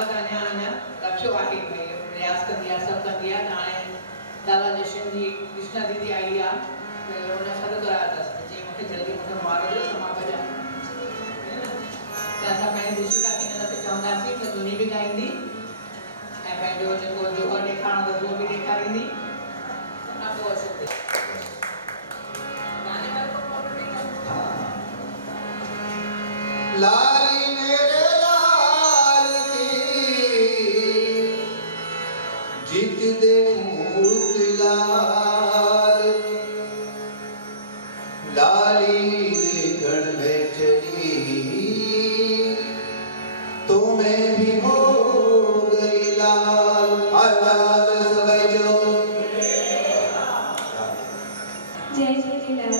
बहुत अञा रखियो आहे भई प्रयास कंदी आहे सभु कंदी आहे। हाणे दादा जशन जी कृष्णा दीदी आई आहे त हुन सॾु करायो अथसि चई मूंखे जल्दी मूंखे मार ॾियो त मां भॼां। त असां पंहिंजी दिशिका खे हिन दफ़े चवंदासीं त धुनी बि ॻाईंदी ऐं पंहिंजो जेको जोहर ॾेखारणो अथसि उहो बि ॾेखारींदी। उन पोइ असां गाने वारे को प्रॉब्लम नहीं है। लाली मेरे लाल की जीत दे लाल लाली देखण में चली तो मैं भी हो गई लाल। जय झूलेलाल।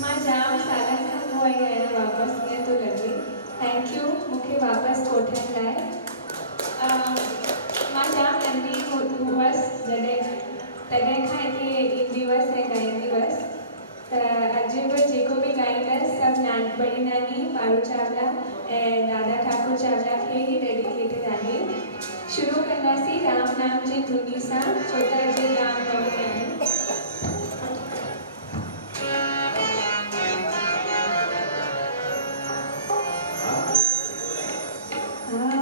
मां जाम सालनि खां पोइ आई आहियां वापसि ईअं थो लॻे। थैंक यू मूंखे वापसि कोठण लाइ। मां जाम नंढी हुअसि तॾहिं खां हिते ईंदी हुअसि ऐं ॻाईंदी हुअसि। त अॼु बि जेको बि ॻाईंदसि सभु बड़ी नानी पारू चावला ऐं दादा ठाकुर चावला खे ई डेडिकेटेड आहे। शुरू कंदासीं राम नाम जी धुनी सां छो त अॼु राम नवमी आहे। Ah